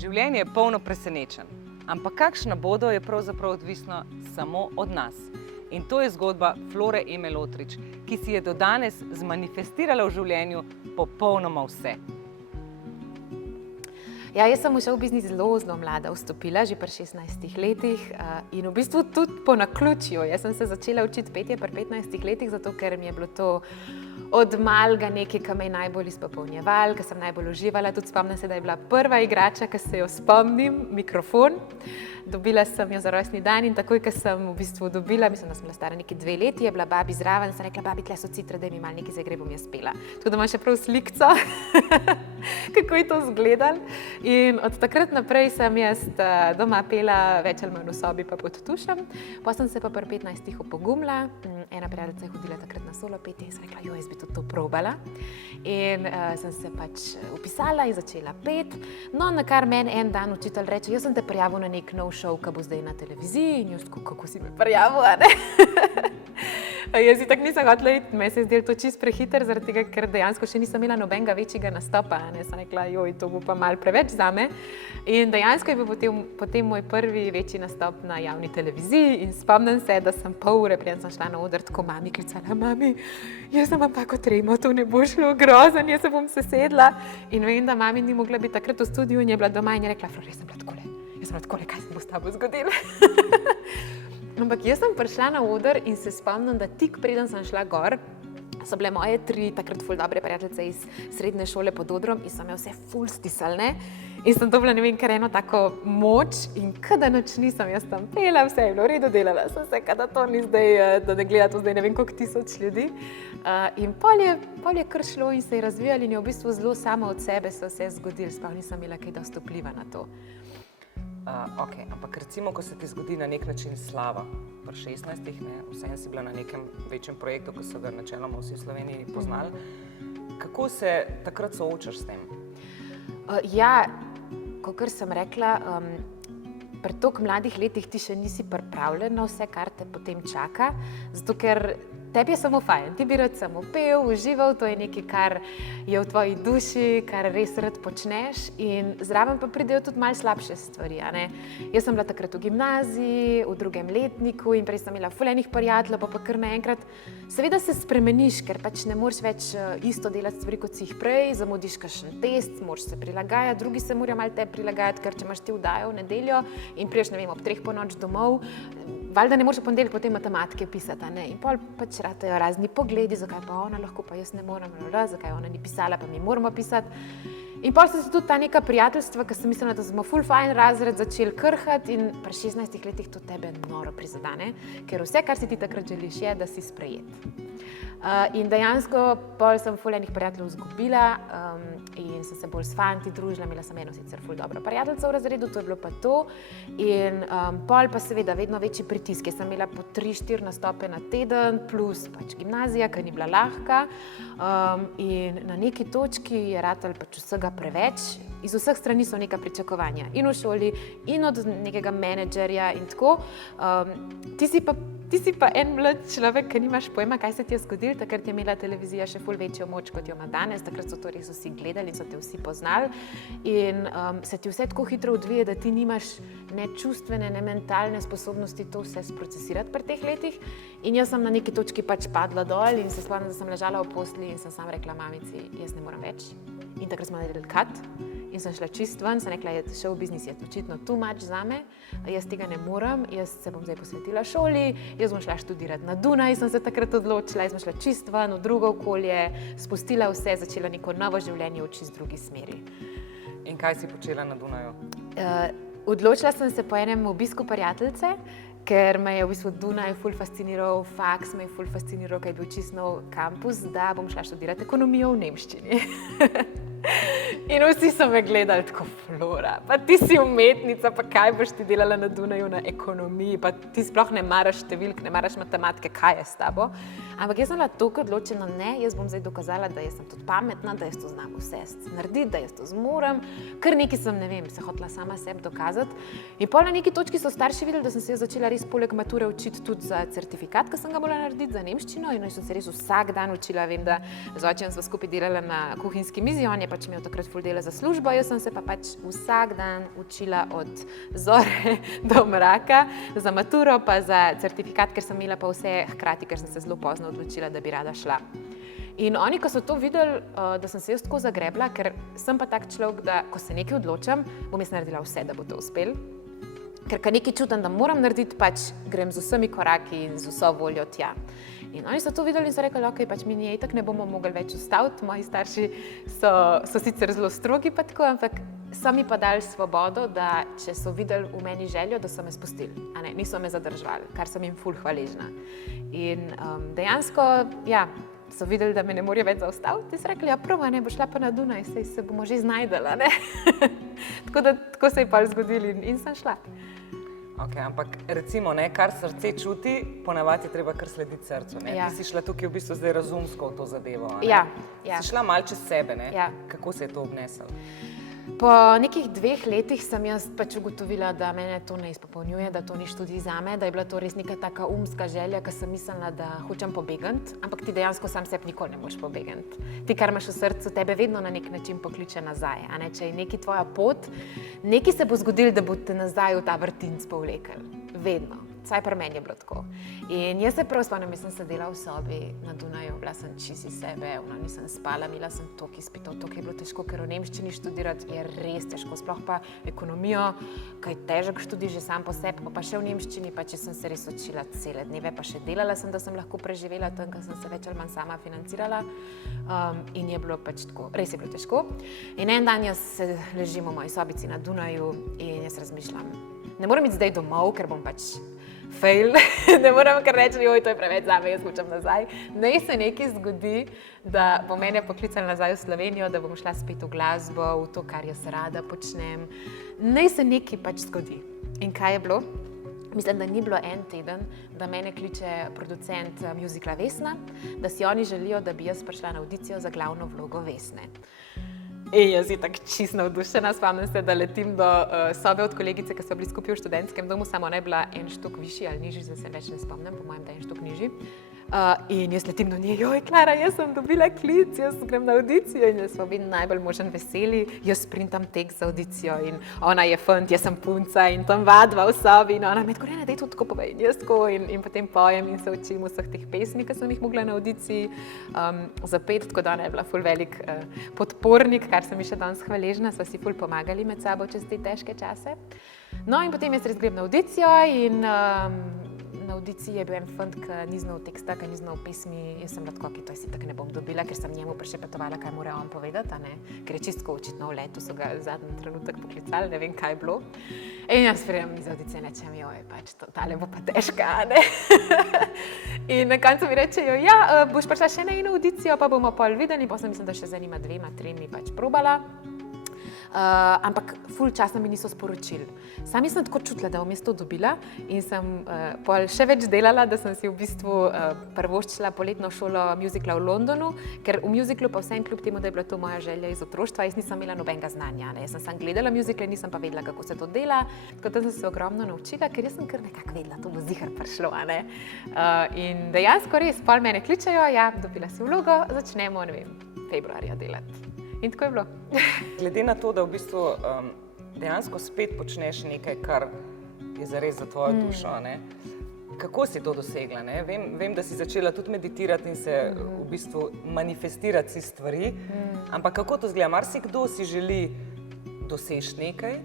Življenje je polno presenečenj, ampak kakšna bodo, je pravzaprav odvisno samo od nas. In to je zgodba Flore Eme Lotrič, ki si je do danes zmanifestirala v življenju popolnoma vse. Ja, jaz sem v show biznis zelo mlada vstopila, že pri 16 letih in v bistvu tudi po naključju. Jaz sem se začela učiti petje pri 15 letih, zato ker mi je bilo to od malega nekaj, kar me je najbolj izpopolnjevalo, kar sem najbolj uživala. Tudi spomnim se, da je bila prva igrača, ki se jo spomnim, mikrofon. Dobila sem jo za rojstni dan in takoj, ko sem v bistvu dobila, mislim, da sem bila stara neki 2 leti, je bila babi zraven in sem rekla, babi, tle so citre, daj mi malo nekaj zaigrej, bom jaz pela. Tako da imam še prav slikco, kako je to izgledalo. In od takrat naprej sem jaz doma pela več ali manj v sobi pa pod tušem. Potem sem se pa pri 15 opogumila, ena prijateljica je hodila takrat na solo petje in sem rekla, jaz bi tudi to probala. In sem se pač vpisala in začela pet. No, na kar meni en dan učitelj reče, jaz sem te prijavil na nek nov šov, ki bo zdaj na televiziji in jaz tako, kako si me prijavil, a ne? Jaz si tako nisem hotela iti, meni se je zdelo to čisto prehiter, zaradi tega, ker dejansko še nisem imela nobenega večjega nastopa, ne? Sem rekla, to bo pa malo preveč zame. In dejansko je bil potem moj prvi večji nastop na javni televiziji in spomnim se, da sem pol ure, preden sem šla na oder, tako mami klicala, mami, jaz imam tako tremo, to ne bo šlo, grozen, jaz se bom sesedla. In vem, da mami ni mogla biti takrat v studiu in je bila doma in je rekla, Flore, jaz sem bila takole, kaj se bo s tabo zgodilo? Ampak jaz sem prišla na oder in se spomnim, da tik preden sem šla gor, so bile moje 3 takrat ful dobre prijateljice iz srednje šole pod odrom in so me vse ful stisnile. In sem dobila, ne vem, kar eno tako moč in kada noč nisem jaz tam pela, vse je bilo v redu, delala sem se, kada to ni zdaj, da ne gleda to zdaj ne vem koliko 1000 ljudi. In pol je kar šlo in se je razvijalo in je v bistvu zelo samo od sebe se vse zgodilo, sploh nisem imela kaj dosti vpliva na to. Ampak recimo, ko se ti zgodi na nek način slava, pri 16-ih, vseeno si bila na nekem večjem projektu, ko so ga načeloma vsi v Sloveniji poznali, kako se takrat soočaš s tem? Ja, kakor sem rekla, pri toliko mladih letih ti še nisi pripravljen na vse, kar te potem čaka, zato ker tebi je samo fajn, ti bi rad samo pel, užival, to je nekaj, kar je v tvoji duši, kar res rad počneš in zraven pa pridejo tudi malo slabše stvari, a ne. Jaz sem bila takrat v gimnaziji, v 2. letniku in prej sem imela ful enih prijateljev, pa kar naenkrat seveda se spremeniš, ker pač ne moreš več isto delati stvari, kot si jih prej, zamudiš kakšen test, moraš se prilagajati, drugi se morajo malo tebi prilagajati, ker če imaš ti vdajo v nedeljo in priješ, ne vem, ob 3 ponoči domov, valjda ne moreš v ponedeljek potem matematike pisati, a ne, in pol pač ratejo razni pogledi, zakaj pa ona lahko, pa jaz ne morem, zakaj ona ni pisala, pa mi moramo pisati. In pol so se tudi ta neka prijateljstva, ki sem mislila, da smo ful fajn razred začeli krhati in pri 16 letih to tebe noro prizadene, ker vse, kar si ti takrat želiš, je, da si sprejet. In dejansko pol sem ful enih prijateljev izgubila in sem se bolj s fanti družila, imela sem eno sicer ful dobro prijateljico v razredu, to je bilo pa to. In pol pa seveda vedno večji pritisk, jaz sem imela po 3-4 nastope na teden, plus pač gimnazija, ki ni bila lahka. In na neki točki je ratalo pač vsega preveč, iz vseh strani so neka pričakovanja, in v šoli, in od nekega menedžerja in tako. Ti si pa en mlad človek, ki nimaš pojma, kaj se ti je zgodilo, takrat je imela televizija še ful večjo moč, kot jo ima danes, takrat so to res vsi gledali in so te vsi poznali in se ti vse tako hitro odvije, da ti nimaš ne čustvene, ne mentalne sposobnosti to vse sprocesirati pri teh letih. In jaz sem na neki točki pač padla dol in se spomnim, da sem ležala v postelji in sem sam rekla mamici, jaz ne morem več. In takrat smo naredili cut in sem šla čist ven, sem rekla, show biznis je očitno too much zame, jaz tega ne morem, jaz se bom zdaj posvetila šoli, jaz bom šla študirati na Dunaj, sem se takrat odločila, jaz bom šla čist ven, v drugo okolje, spustila vse, začela neko novo življenje v čist drugi smeri. In kaj si počela na Dunaju? Odločila sem se po enem obisku prijateljice, ker me je v bistvu Dunaj ful fasciniral, faks me je ful fasciniral, ker je bil čist nov kampus, da bom šla študirati ekonomijo v nemščini. In vsi so me gledali tako, Flora, pa ti si umetnica, pa kaj boš ti delala na Dunaju na ekonomiji, pa ti sploh ne maraš številk, ne maraš matematike, kaj je s tabo. Ampak jaz sem bila toliko odločena, ne, jaz bom zdaj dokazala, da jaz sem tudi pametna, da jaz to znam vse narediti, da jaz to zmorem, kar nekaj sem, ne vem, se hotela sama sebi dokazati. In pol na neki točki so starši videli, da sem se začela res poleg mature učiti tudi za certifikat, ki sem ga morala narediti za nemščino in sem se res vsak dan učila, vem, da z očem sva skupaj delala na kuhinjski mizi, on je pač pač imel takrat ful dela za službo, jaz sem se pa pač vsak dan učila od zore do mraka, za maturo pa za certifikat, ker sem imela pa vse hkrati, ker sem se zelo pozno odločila, da bi rada šla. In oni, ko so to videli, da sem se jaz tako zagrebla, ker sem pa tak človek, da ko se nekaj odločam, bom jaz naredila vse, da bo to uspel. Ker nekaj čutim, da moram narediti, pač grem z vsemi koraki in z vso voljo tja. In oni so to videli in so rekli, ok, pač mi itak ne bomo mogli več ustaviti, moji starši so sicer zelo strogi pa tako, ampak so mi pa dali svobodo, da če so videli v meni željo, da so me spustili, a ne, niso me zadržali, kar sem jim ful hvaležna. In dejansko, ja, so videli, da me ne morajo več zaustaviti in so rekli, ja, prav, ne, bo šla pa na Dunaj, saj se bomo že znajdela, ne. Tako se je pa zgodilo in sem šla. Ok, ampak recimo, ne, kar srce čuti, ponavadi je treba kar slediti srcu. Ne? Ja. Ti si šla tukaj v bistvu zdaj razumsko v to zadevo. Ne? Ja. Si šla malo čez sebe, ne? Ja. Kako se je to obneslo? Po nekih 2 letih sem jaz pač ugotovila, da mene to ne izpopolnjuje, da to ni študij zame, da je bila to res neka taka umska želja, ker sem mislila, da hočem pobegant, ampak ti dejansko sam sebi nikoli ne moreš pobegant. Ti, kar imaš v srcu, tebe vedno na nek način pokliče nazaj, a ne, če je neki tvoja pot, nekaj se bo zgodilo, da bo te nazaj v ta vrtinc povlekel. Vedno. Vsaj pri meni je bilo tako. In jaz se prav spomnim, jaz sem sedela v sobi na Dunaju, bila sem čisto sebe, nisem spala, imela sem toliko izpitov, toliko je bilo težko, ker v nemščini študirati je res težko, sploh pa ekonomijo, kaj težek študij že sam po sebi, pa še v nemščini, pa če sem se res učila cele dneve, pa še delala sem, da sem lahko preživela tam, ker sem se več ali manj sama financirala. In je bilo pač tako, res je bilo težko. In en dan jaz ležim v moji sobici na Dunaju in jaz razmišljam, ne moram iti zdaj domov, ker bom pač fail, ne moram kar reči, joj, to je preveč zame, jaz hočem nazaj. Naj se nekaj zgodi, da bo mene poklicali nazaj v Slovenijo, da bom šla spet v glasbo, v to, kar jaz rada počnem. Naj se nekaj pač zgodi. In kaj je bilo? Mislim, da ni bilo en teden, da mene kliče producent musicala Vesna, da si oni želijo, da bi jaz prišla na audicijo za glavno vlogo Vesne. In jaz je tako čisto navdušena, spomnim se, da letim do sobe od kolegice, ki so bili skupaj v študentskem domu, samo ona je bila en štuk višji ali nižji, zdaj se več ne spomnim, po mojem, da je en štuk nižji. In jaz letim do nje, joj, Klara, jaz sem dobila klic, jaz grem na audicijo in jaz smo bili najbolj možen veseli, jaz sprintam tekst za audicijo in ona je fant, jaz sem punca in tam vadva v sobi in ona me tako, ne, daj to tako povej in jaz tako in potem pojem in se učim vseh teh pesmi, ki sem jih mogla na audiciji zapeti, tako da ona je bila ful velik podpornik, kar sem mi še danes hvaležna, sva si ful pomagali med sabo čez te težke čase. No in potem jaz res grem na audicijo in na audiciji je bil en fant, ki ni znal teksta, ki ni znal pesmi, jaz sem bila tako, ki to si tako ne bom dobila, ker sem njemu prešepetovala, kaj mora on povedati, ne? Ker je čistko očitno v letu, so ga zadnji trenutek poklicali, ne vem, kaj je bilo. In jaz pridem iz audicije in rečem, joj, pač tale bo pa težka, ne? In na koncu mi rečejo, ja, boš prišla še na eno audicijo, pa bomo pol videli, pa sem mislim, da še za njima 2, 3 pač probala. Ampak ful časa mi niso sporočili. Sami sem tako čutila, da bom jaz to dobila in sem pol še več delala, da sem si v bistvu prvoščila poletno šolo musicala v Londonu, ker v musiclu pa vsem kljub temu, da je bila to moja želja iz otroštva, jaz nisem imela nobenega znanja. Ne? Jaz sem samo gledala musicale, nisem pa vedela, kako se to dela, tako da sem se ogromno naučila, ker jaz sem kar nekako vedela, to bo ziher prišlo. Ne? In dejansko res, pol mene kličejo, ja, dobila si vlogo, začnemo, ne vem, februarja delati. In tako je bilo. Glede na to, da v bistvu dejansko spet počneš nekaj, kar je zares za tvojo dušo, ne? Kako si to dosegla? Ne? Vem, da si začela tudi meditirati in se v bistvu manifestirati si stvari, ampak kako to izgleda? Marsikdo si želi doseči nekaj,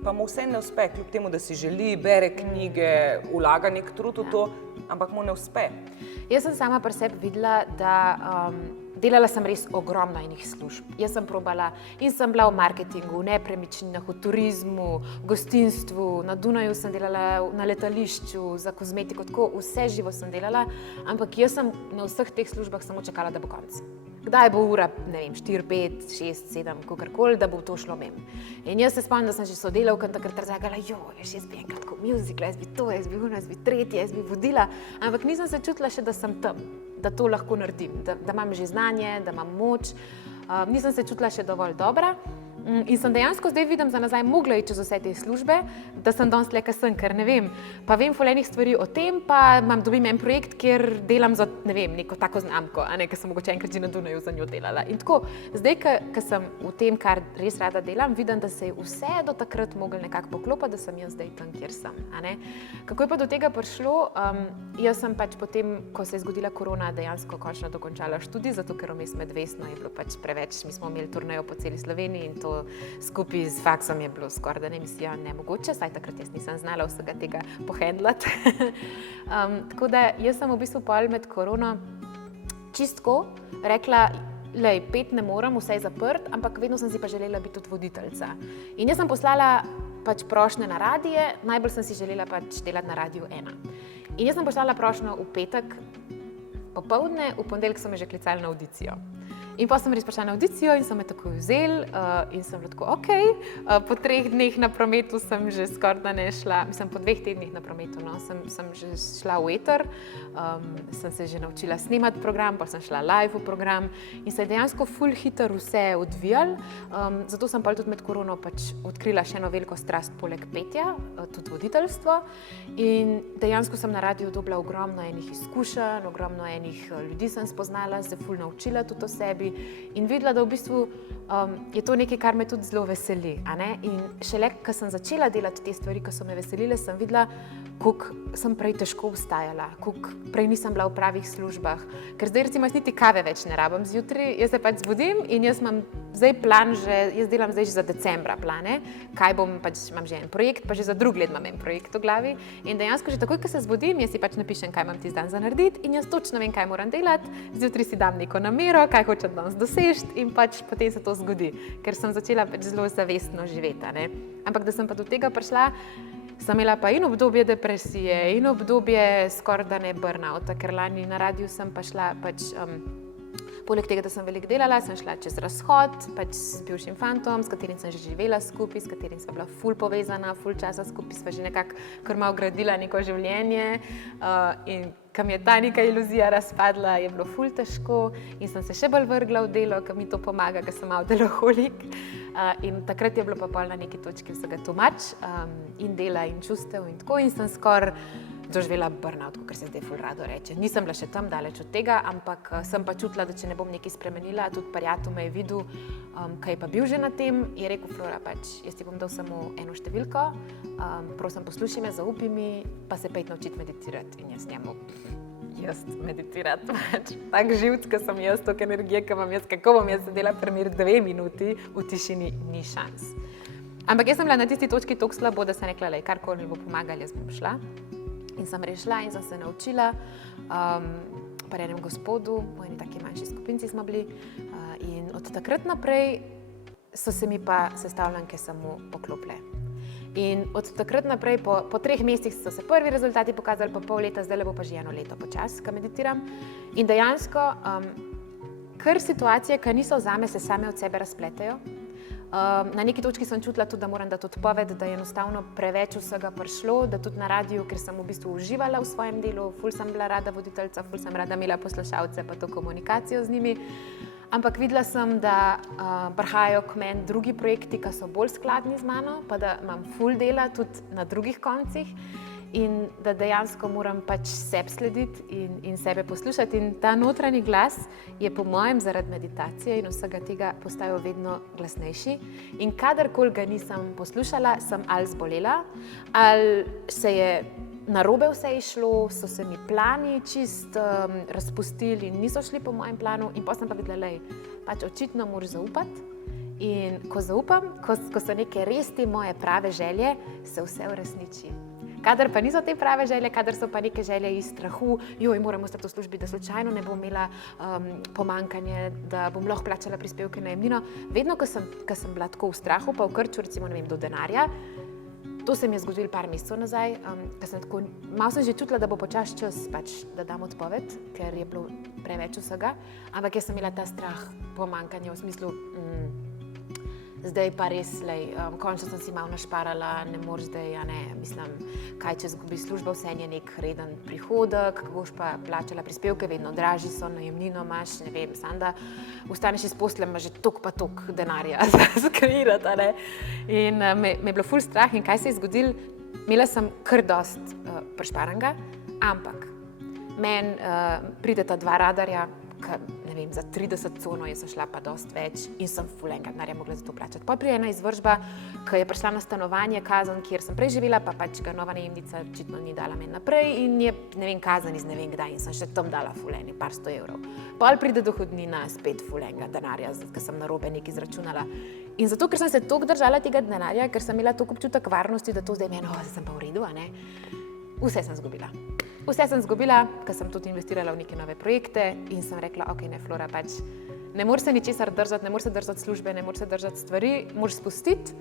pa mu vse ne uspe, kljub temu, da si želi, bere knjige, vlaga nek trud v to, ampak mu ne uspe. Jaz sem sama pri sebi videla, da delala sem res ogromno enih služb. Jaz sem probala in sem bila v marketingu, v nepremičninah, v turizmu, v gostinstvu, na Dunaju sem delala na letališču, za kozmetiko, tako vse živo sem delala, ampak jaz sem na vseh teh službah samo čakala, da bo konec. Kdaj bo ura, ne vem, 4, 5, 6, 7, kakorkoli, da bo to šlo mem. In jaz se spomnim, da sem že sodelavkam takrat razlagala, jaz bi enkrat tako musicala, jaz bi to, jaz bi ono, jaz bi tretje, jaz bi vodila, ampak nisem se čutila še, da sem tam, da to lahko naredim, da imam že znanje, da imam moč. Nisem se čutila še dovolj dobra, In sem dejansko zdaj vidim za nazaj mogla iti čez vse te službe, da sem danes tle, sem, ker ne vem, pa vem ful enih stvari o tem, pa dobim en projekt, kjer delam za, ne vem, neko tako znamko, ker sem mogoče enkrat že na Dunaju za njo delala. In tako, zdaj, ko sem v tem, kar res rada delam, vidim, da se je vse do takrat moglo nekako poklopiti, da sem jaz zdaj tam, kjer sem. Kako je pa do tega prišlo? Jaz sem pač potem, ko se je zgodila korona, dejansko končno dokončala študij, zato ker vmes med Vesno je bilo pač preveč, mi smo imeli turnejo po celi Sloveniji in to skupaj z faksom je bilo skoraj da misija nemogoče, saj takrat jaz nisem znala vsega tega pohendlati. Tako da jaz sem v bistvu pol med korono čistko rekla, lej, 5 ne morem, vse je zaprt, ampak vedno sem si pa želela biti tudi voditeljica. In jaz sem poslala pač prošnje na radije, najbolj sem si želela pač delati na Radiu 1. In jaz sem poslala prošnjo v petek popoldne, v ponedeljek so me že klicali na audicijo. In pa sem res prišla na audicijo in so me takoj vzeli in sem bila tako, okej. Po 3 dneh na prometu sem že skoraj da ne šla, mislim, po 2 tednih na prometu, no, sem že šla v eter, sem se že naučila snemati program, pa sem šla live v program in se je dejansko ful hitro vse odvijalo. Zato sem pa tudi med korono pač odkrila še eno veliko strast poleg petja, tudi voditeljstvo. In dejansko sem na radiju dobila ogromno enih izkušenj, ogromno enih ljudi sem spoznala, se ful naučila tudi o sebi. In videla, da v bistvu je to nekaj, kar me tudi zelo veseli. In šele, ko sem začela delati te stvari, ki so me veselile, sem videla, koliko sem prej težko vstajala, koliko prej nisem bila v pravih službah. Ker zdaj recimo jaz niti kave več ne rabim zjutraj, jaz se pač zbudim in jaz imam zdaj plan, jaz delam zdaj že za decembra plane, kaj bom, pač imam že en projekt, pa že za drug let imam en projekt v glavi. In dejansko že takoj, ko se zbudim, jaz si pač napišem, kaj imam tisti dan za narediti in jaz točno vem, kaj moram delati, zjutraj si dam neko namero, kaj hočem danes doseči in pač potem se to zgodi, ker sem začela pač zelo zavestno živeti. Ampak da sem pa do tega prišla, sem imela pa in obdobje depresije in obdobje skoraj da ne burnouta, ker lani na radiju sem pa šla pač, poleg tega, da sem veliko delala, sem šla čez razhod, pač s bivšim fantom, s katerim sem že živela skupaj, s katerim sem bila ful povezana, ful časa skupaj, sva že nekako kar malo gradila neko življenje in ko mi je ta neka iluzija razpadla, je bilo ful težko in sem se še bolj vrgla v delo, ker mi to pomaga, ker sem malo deloholik. In takrat je bilo pa pol na neki točki vsega too much in dela in čustev in tako in sem skoraj doživela burnout, kot se zdaj ful rado reče. Nisem bila še tam daleč od tega, ampak sem pa čutila, da če ne bom nekaj spremenila, tudi prijatelj me je videl, kaj je pa bil že na tem, je rekel, Flora, pač jaz ti bom dal samo eno številko, prosim poslušaj me, zaupi mi, pa se pejt naučiti meditirati. In jaz njemu, jaz meditirati, pač tak živc, ko sem jaz, toliko energije, ko imam jaz, kako bom jaz sedela primer 2 minuti v tišini, ni šans. Ampak jaz sem bila na tisti točki toliko slabo, da sem rekla, lej, karkoli mi bo pomagali, jaz bom šla. In sem rešila in sem se naučila pri enem gospodu, v eni taki manjši skupinci smo bili in od takrat naprej so se mi pa sestavljanke samo poklopile. In od takrat naprej, po 3 mesecih so se prvi rezultati pokazali, po pol leta, zdaj bo pa že 1 leto počas, ko meditiram. In dejansko kar situacije, ki niso zame, se same od sebe razpletejo. Na neki točki sem čutila tudi, da moram dati odpoved, da je enostavno preveč vsega prišlo, da tudi na radiju, ker sem v bistvu uživala v svojem delu, ful sem bila rada voditeljica, ful sem rada imela poslušalce, pa to komunikacijo z njimi. Ampak videla sem, da prihajajo k meni drugi projekti, ki so bolj skladni z mano, pa da imam ful dela tudi na drugih koncih in da dejansko moram pač sebi slediti in sebe poslušati. In ta notranji glas je po mojem zaradi meditacije in vsega tega postajal vedno glasnejši. In kadarkoli ga nisem poslušala, sem ali zbolela, ali se je narobe vse išlo, so se mi plani čist razpustili in niso šli po mojem planu. In potem sem pa videla, lej, pač očitno moraš zaupati. In ko zaupam, ko so neke res te moje prave želje, se vse uresniči. Kadar pa niso te prave želje, kadar so pa neke želje iz strahu, joj, moram ostati v službi, da slučajno ne bom imela pomankanje, da bom lahko plačala prispevke na najemnino. Vedno, ko sem bila tako v strahu, pa v krču, recimo, ne vem, do denarja, to se mi je zgodilo par mesecev nazaj, malo sem že čutila, da bo počas čas, pač, da dam odpoved, ker je bilo preveč vsega, ampak jaz sem imela ta strah pomankanja v smislu, zdaj pa res, končno sem si malo našparala, ne moreš zdaj, mislim, kaj če zgubi službo, vse je nek reden prihodek, kako boš pa plačala prispevke, vedno dražji so, najemnino imaš, ne vem, samo da ustaneš iz posle, imaš že toliko pa toliko denarja za kreirati, In me je bilo ful strah in kaj se je zgodilo, imela sem kar dost prišparanega, ampak meni prideta 2 radarja, ne vem, za 30 cono, jaz sem šla pa dost več in sem ful enega denarja mogla za to plačati. Potem pride ena izvršba, ki je prišla na stanovanje, kazen, kjer sem prej živela, pa pač ga nova najemnica očitno ni dala meni naprej in je, ne vem, kazen iz ne vem kdaj in sem še tam dala ful ene, par 100 evrov. Potem pride dohodnina, spet ful enega denarja, ker sem narobe nekaj izračunala. In zato, ker sem se toliko držala tega denarja, ker sem imela toliko občutek varnosti, da to zdaj meni, sem pa v redu, vse sem zgubila. Vse sem zgubila, ker sem tudi investirala v neke nove projekte in sem rekla, ok, ne, Flora, pač ne moreš se ničesar držati, ne moreš se držati službe, ne moreš se držati stvari, moraš spustiti.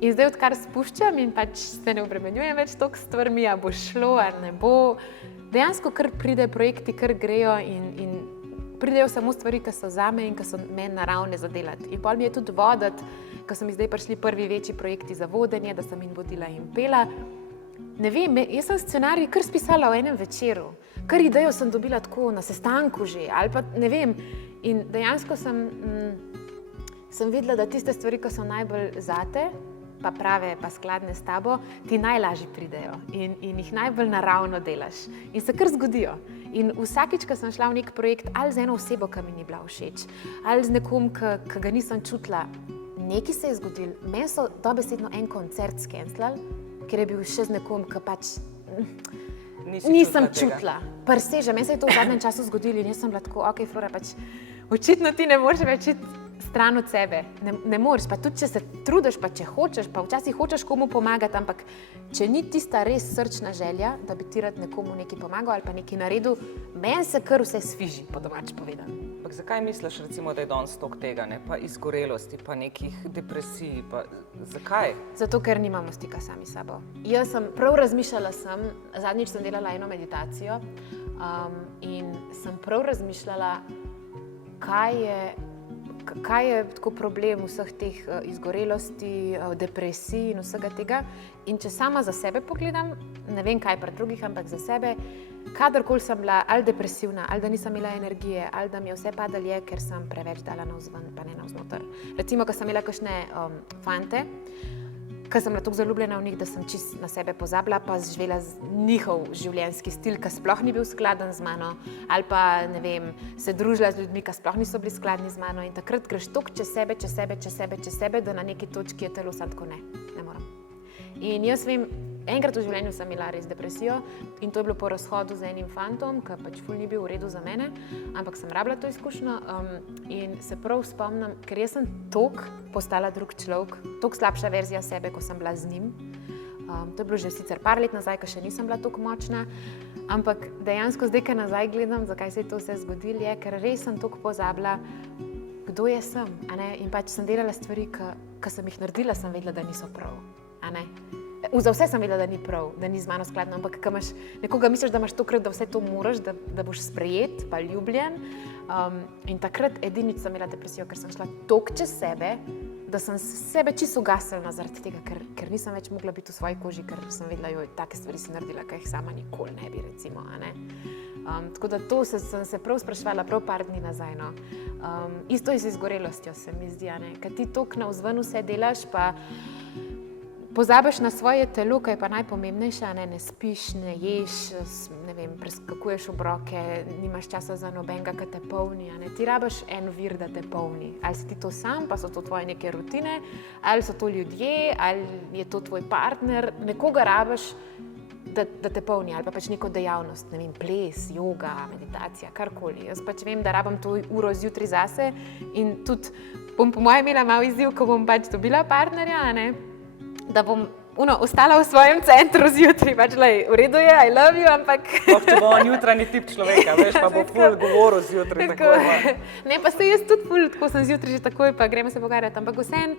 In zdaj, odkar spuščam in pač se ne obremenjujem več toliko stvarmi, a bo šlo, ali ne bo, dejansko kar pride projekti, kar grejo in pridejo samo stvari, ki so zame in ki so meni naravne za delati. In pol mi je tudi voditi, ko so mi zdaj prišli prvi večji projekti za vodenje, da sem jim vodila in pela. Ne vem, jaz sem scenarij kar spisala v enem večeru, kar idejo sem dobila tako na sestanku že, ali pa ne vem. In dejansko sem videla, da tiste stvari, ki so najbolj zate, pa prave, pa skladne s tabo, ti najlažje pridejo in jih najbolj naravno delaš. In se kar zgodijo. In vsakič, ko sem šla v nek projekt, ali z eno osebo, ki mi ni bila všeč, ali z nekom, ki ga nisem čutila, nekaj se je zgodilo. Meni so dobesedno en koncert skenslali, ker je bil še z nekom, ki pač nisem čutila. Prseže, meni se je to v zadnjem času zgodilo in jaz sem bila tako, ok, Flora, pač očitno ti ne moreš več iti stran od sebe. Ne moreš, pa tudi če se trudiš, pa če hočeš, pa včasih hočeš komu pomagati, ampak če ni tista res srčna želja, da bi ti rad nekomu nekaj pomagal ali pa nekaj naredil, meni se kar vse sviži, po domače povedano. Ampak zakaj misliš, recimo, da je danes toliko tega, pa izgorelosti, pa nekih depresij, pa zakaj? Zato, ker nimamo stika sami s sabo. Jaz sem prav razmišljala zadnjič sem delala eno meditacijo in sem prav razmišljala, kaj je tako problem vseh teh izgorelosti, depresij in vsega tega. In če sama za sebe pogledam, ne vem kaj pri drugih, ampak za sebe, kadarkoli sem bila ali depresivna, ali da nisem imela energije, ali da mi je vse padalo, ker sem preveč dala navzven, pa ne navznoter. Recimo, ko sem imela kakšne fante, ker sem bila tako zaljubljena v njih, da sem čisto na sebe pozabila, pa živela njihov življenjski stil, ki sploh ni bil skladen z mano, ali pa, ne vem, se družila z ljudmi, ki sploh niso bili skladni z mano in takrat greš toliko čez sebe, da na neki točki je telo samo tako, ne moram. In jaz vem, enkrat v življenju sem imela res depresijo in to je bilo po razhodu z enim fantom, ki pač ful ni bil v redu za mene, ampak sem rabila to izkušnjo in se prav spomnim, ker jaz sem toliko postala drug človek, toliko slabša verzija sebe, ko sem bila z njim. To je bilo že sicer par let nazaj, ko še nisem bila toliko močna, ampak dejansko zdaj, ko nazaj gledam, zakaj se je to vse zgodilo, je, ker res sem toliko pozabila, kdo je sem, in pač sem delala stvari, ki sem jih naredila, sem vedela, da niso prav. Za vse sem vedela, da ni prav, da ni z mano skladno, ampak ko imaš nekoga, misliš, da imaš tokrat, da vse to moraš, da boš sprejet, pa ljubljen. In takrat edinič sem imela depresijo, ker sem šla toliko čez sebe, da sem sebe čisto ugasnila zaradi tega, ker nisem več mogla biti v svoji koži, ker sem vedela, joj, take stvari si naredila, ki jih sama nikoli ne bi, recimo, Tako da to sem se prav spraševala, prav par dni nazaj, Isto je z izgorelostjo, se mi zdi, Ker ti toliko navzven vse delaš, pa pozabiš na svoje telo, ki je pa najpomembnejše, ne spiš, ne ješ, ne vem, preskakuješ obroke, nimaš časa za nobenega, ki te polni, Ti rabiš en vir, da te polni. Ali si ti to sam, pa so to tvoje neke rutine, ali so to ljudje, ali je to tvoj partner, nekoga rabiš, da te polni, ali pa pač neko dejavnost, ne vem, ples, joga, meditacija, karkoli. Jaz pač vem, da rabim to uro zjutraj zase in tudi bom po mojem imela malo izziv, ko bom pač dobila partnerja, da bom ostala v svojem centru zjutraj, pač v redu je, I love you, ampak... Če bo on jutranji tip človeka, veš, pa bo ful govoril zjutraj, takoj. Ne, pa se jaz tudi ful, tako sem zjutraj že takoj, pa gremo se pogovarjati, ampak vseeno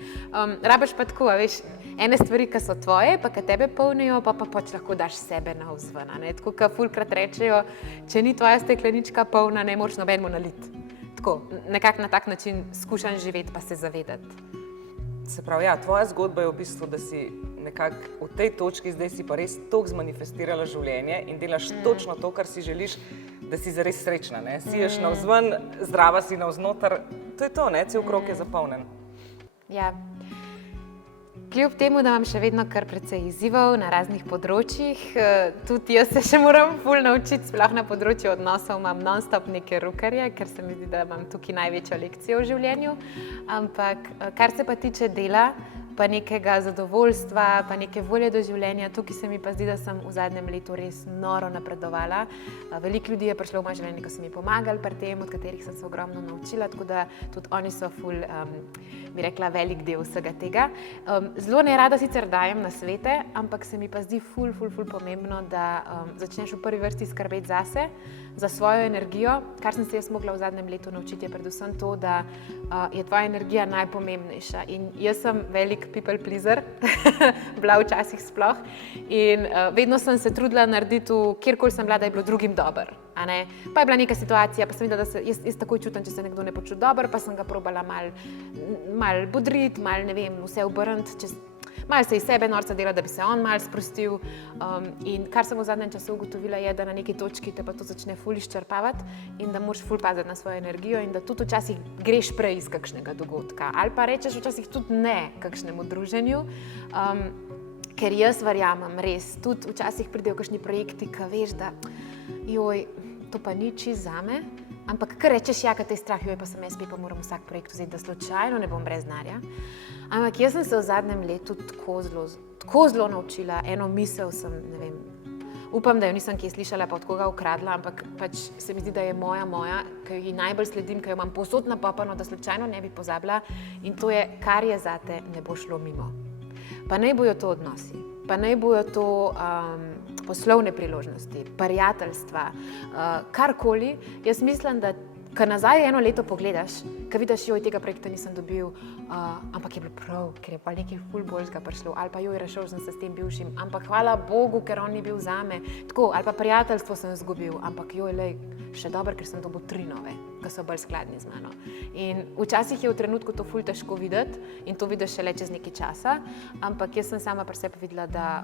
rabiš pa tako, veš, ene stvari, ki so tvoje, pa ki tebe polnijo, pa pač lahko daš sebe navzven, Tako, kot fulkrat rečejo, če ni tvoja steklenička polna, ne moreš nobenemu naliti. Tako, nekako na tak način skušam živeti, pa se zavedati. Se pravi, ja, tvoja zgodba je v bistvu, da si nekako v tej točki, zdaj si pa res toliko zmanifestirala življenje in delaš točno to, kar si želiš, da si zares srečna, ne? Siješ navzven, zdrava si navznoter, to je to, ne? Cel krog je zapolnen. Ja. Kljub temu, da imam še vedno kar precej izzivov na raznih področjih, tudi jaz se še moram ful naučiti, sploh na področju odnosov imam non-stop neke rukarje, ker se mi zdi, da imam tukaj največjo lekcijo v življenju. Ampak kar se pa tiče dela, pa nekega zadovoljstva, pa neke volje do življenja, tukaj se mi pa zdi, da sem v zadnjem letu res noro napredovala. Veliko ljudi je prišlo v moje življenje, ko so mi pomagali pri tem, od katerih sem se ogromno naučila, tako da tudi oni so ful, bi rekla, velik del vsega tega. Zelo nerada sicer dajem nasvete, ampak se mi pa zdi ful pomembno, da začneš v prvi vrsti skrbeti zase, za svojo energijo. Kar sem se jaz mogla v zadnjem letu naučiti, je predvsem to, da je tvoja energija najpomembnejša. In jaz sem velik people pleaser, bila včasih sploh. In vedno sem se trudila narediti, kjerkoli sem bila, da je bilo drugim dobro. Pa je bila neka situacija, pa sem videla, da se jaz takoj čutim, če se nekdo ne počuti dobro, pa sem ga probala mal bodriti, mal ne vem, vse obrniti, malo se iz sebe norca dela, da bi se on malo sprostil. In kar sem v zadnjem času ugotovila je, da na neki točki te pa to začne ful izčrpavati in da moraš ful paziti na svojo energijo in da tudi včasih greš prej iz kakšnega dogodka ali pa rečeš včasih tudi ne kakšnemu druženju. Ker jaz verjamem, res, tudi včasih pridejo kakšni projekti, ki veš, da joj, to pa ni čisto zame, ampak kar rečeš, ja, kad te strah, joj, pa sem jaz, pa moram vsak projekt vzeti, da slučajno ne bom brez denarja. Ampak jaz sem se v zadnjem letu tako zelo naučila, eno misel sem, ne vem, upam, da jo nisem kje slišala, pa od koga ukradla, ampak pač se mi zdi, da je moja, ki ji najbolj sledim, ki jo imam povsod napopano, da slučajno ne bi pozabila, in to je, kar je zate, ne bo šlo mimo. Pa naj bojo to odnosi, pa naj bojo to poslovne priložnosti, prijateljstva, karkoli. Jaz mislim, da ko nazaj eno leto pogledaš, ko vidiš, joj, tega projekta nisem dobil, ampak je bilo prav, ker je pa nekaj ful boljšega prišlo, ali pa joj, rešil sem se s tem bivšim, ampak hvala Bogu, ker on ni bil zame, tako, ali pa prijateljstvo sem izgubil, ampak joj, lej, še dobro, ker sem dobil 3 nove, ki so bolj skladni z mano. In včasih je v trenutku to ful težko videti in to vidiš šele čez nekaj časa, ampak jaz sem sama pri sebi videla, da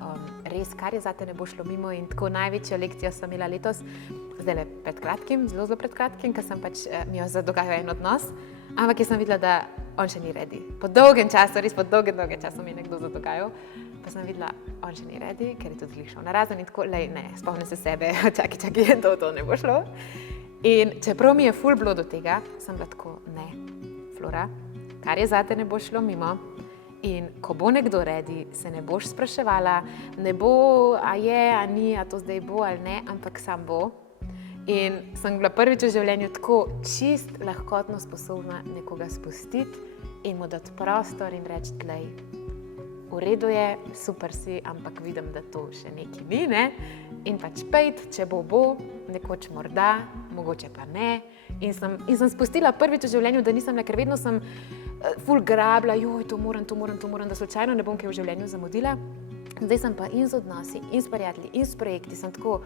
res, kar je zate, ne bo šlo mimo in tako največjo lekcijo sem imela letos, zdajle pred kratkim, zelo pred kratkim, ker sem pač mi jo zadogajal en odnos, ampak jaz sem videla, da on še ni ready. Po dolgem času, res po dolgem času mi je nekdo zadogajal, pa sem videla, on še ni ready, ker je tudi zglišal narazen in tako, lej, ne, spomnim se sebe, čakaj, to ne bo šlo. In čeprav mi je ful bilo do tega, sem bila tako, ne, Flora, kar je zate, ne bo šlo mimo. In ko bo nekdo ready, se ne boš spraševala, ne bo, a je, a ni, a to zdaj bo ali ne, ampak sam bo. In sem bila prvič v življenju tako čist lahkotno sposobna nekoga spustiti in mu dati prostor in reči, tlej, v redu je, super si, ampak vidim, da to še nekaj ni, ne? In pač pejt, če bo, nekoč morda, mogoče pa ne. In sem spustila prvič v življenju, da nisem, ker vedno sem ful grabla, joj, to moram, da slučajno ne bom kaj v življenju zamudila. Zdaj sem pa in z odnosi, in s prijatelji, in s projekti, sem tako,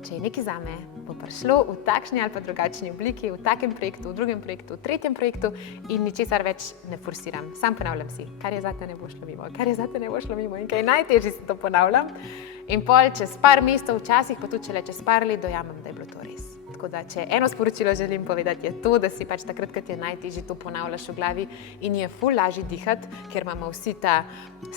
če je nekaj zame, bo prišlo v takšni ali pa drugačni obliki, v takem projektu, v drugem projektu, v tretjem projektu in ničesar več ne forsiram. Sam ponavljam si, kar je zate, ne bo šlo mimo, kar je zate, ne bo šlo mimo in kaj najtežje si to ponavljam. In pol čez par mesecev, včasih pa tudi čez par let dojamem, da je bilo to res. Tako da, če eno sporočilo želim povedati, je to, da si pač takrat, kad je najtežje, to ponavljaš v glavi in je ful lažje dihati, ker imamo vsi ta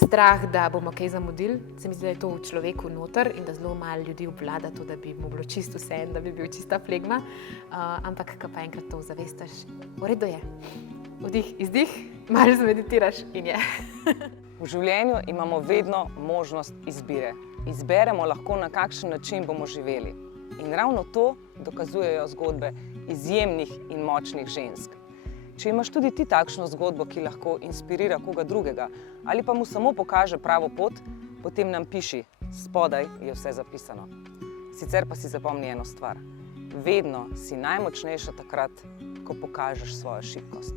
strah, da bomo kaj zamudili. Se mi zdi, da je to v človeku noter in da zelo malo ljudi obvlada to, da bi mu bilo čisto vse in da bi bil čista flegma. Ampak, ko pa enkrat to zavestaš, v redu je. Vdih, izdih, malo zmeditiraš in je. V življenju imamo vedno možnost izbire. Izberemo lahko, na kakšen način bomo živeli. In ravno to dokazujejo zgodbe izjemnih in močnih žensk. Če imaš tudi ti takšno zgodbo, ki lahko inspirira koga drugega ali pa mu samo pokaže pravo pot, potem nam piši, spodaj je vse zapisano. Sicer pa si zapomni eno stvar. Vedno si najmočnejša takrat, ko pokažeš svojo šibkost.